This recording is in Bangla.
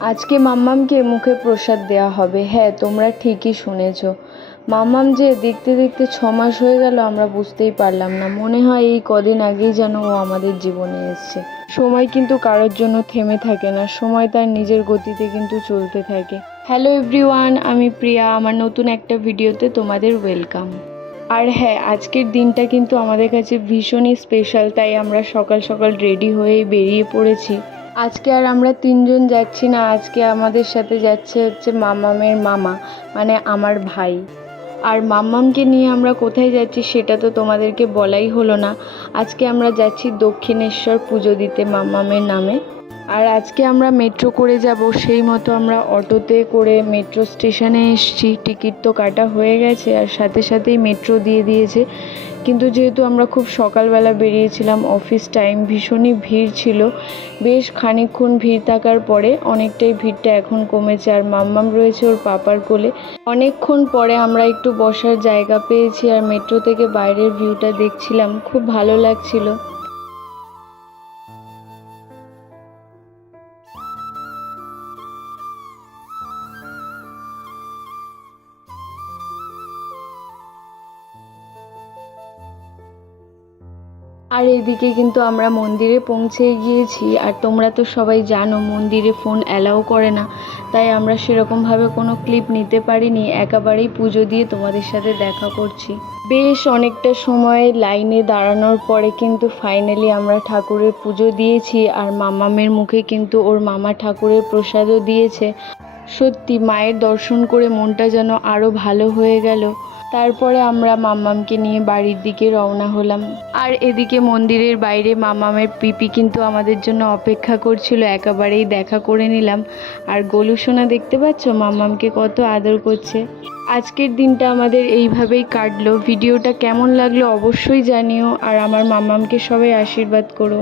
আজকে মাম্মামকে মুখে প্রসাদ দেওয়া হবে। হ্যাঁ, তোমরা ঠিকই শুনেছ। মাম্মাম যে দেখতে দেখতে 6 মাস হয়ে গেল আমরা বুঝতেই পারলাম না। মনে হয় এই কদিন আগেই যেন ও আমাদের জীবনে এসছে। সময় কিন্তু কারোর জন্য থেমে থাকে না, সময় তার নিজের গতিতে কিন্তু চলতে থাকে। হ্যালো এভরিওয়ান, আমি প্রিয়া। আমার নতুন একটা ভিডিওতে তোমাদের ওয়েলকাম। আর হ্যাঁ, আজকের দিনটা কিন্তু আমাদের কাছে ভীষণই স্পেশাল, তাই আমরা সকাল সকাল রেডি হয়ে বেরিয়ে পড়েছি। আজকে আর আমরা 3জন যাচ্ছি না, আজকে আমাদের সাথে হচ্ছে মাম্মামের মামা, মানে আমার ভাই। আর মাম্মামকে নিয়ে আমরা কোথায় যাচ্ছি সেটা তো তোমাদেরকে বলাই হলো না। আজকে আমরা যাচ্ছি দক্ষিণেশ্বর পুজো দিতে মাম্মামের নামে। আর আজকে আমরা মেট্রো করে যাব, সেই মতো আমরা অটোতে করে মেট্রো স্টেশনে এসেছি। টিকিট তো কাটা হয়ে গেছে আর সাথে সাথেই মেট্রো দিয়ে দিয়েছে। কিন্তু যেহেতু আমরা খুব সকালবেলা বেরিয়েছিলাম, অফিস টাইম, ভীষণই ভিড় ছিল। বেশ খানিকক্ষণ ভিড় থাকার পরে অনেকটাই ভিড়টা এখন কমেছে। আর মাম্মাম রয়েছে ওর পাপার কোলে। অনেকক্ষণ পরে আমরা একটু বসার জায়গা পেয়েছি আর মেট্রো থেকে বাইরের ভিউটা দেখছিলাম, খুব ভালো লাগছিল। আর এদিকে কিন্তু আমরা মন্দিরে পৌঁছে গিয়েছি। আর তোমরা তো সবাই জানো মন্দিরে ফোন অ্যালাউ করে না, তাই আমরা সেরকমভাবে কোনো ক্লিপ নিতে পারিনি। একেবারেই পুজো দিয়ে তোমাদের সাথে দেখা করছি। বেশ অনেকটা সময় লাইনে দাঁড়ানোর পরে কিন্তু ফাইনালি আমরা ঠাকুরের পুজো দিয়েছি। আর মামামের মুখে কিন্তু ওর মামা ঠাকুরের প্রসাদও দিয়েছে। সত্যি মায়ের দর্শন করে মনটা যেন আরও ভালো হয়ে গেল। তারপরে আমরা মাম্মামকে নিয়ে বাড়ির দিকে রওনা হলাম। আর এদিকে মন্দিরের বাইরে মাম্মামের পিপি কিন্তু আমাদের জন্য অপেক্ষা করছিল, একেবারেই দেখা করে নিলাম। আর গোলু সোনা দেখতে পাচ্ছ মাম্মামকে কত আদর করছে। আজকের দিনটা আমাদের এইভাবেই কাটলো। ভিডিওটা কেমন লাগলো অবশ্যই জানিও। আর আমার মাম্মামকে সবাই আশীর্বাদ করো।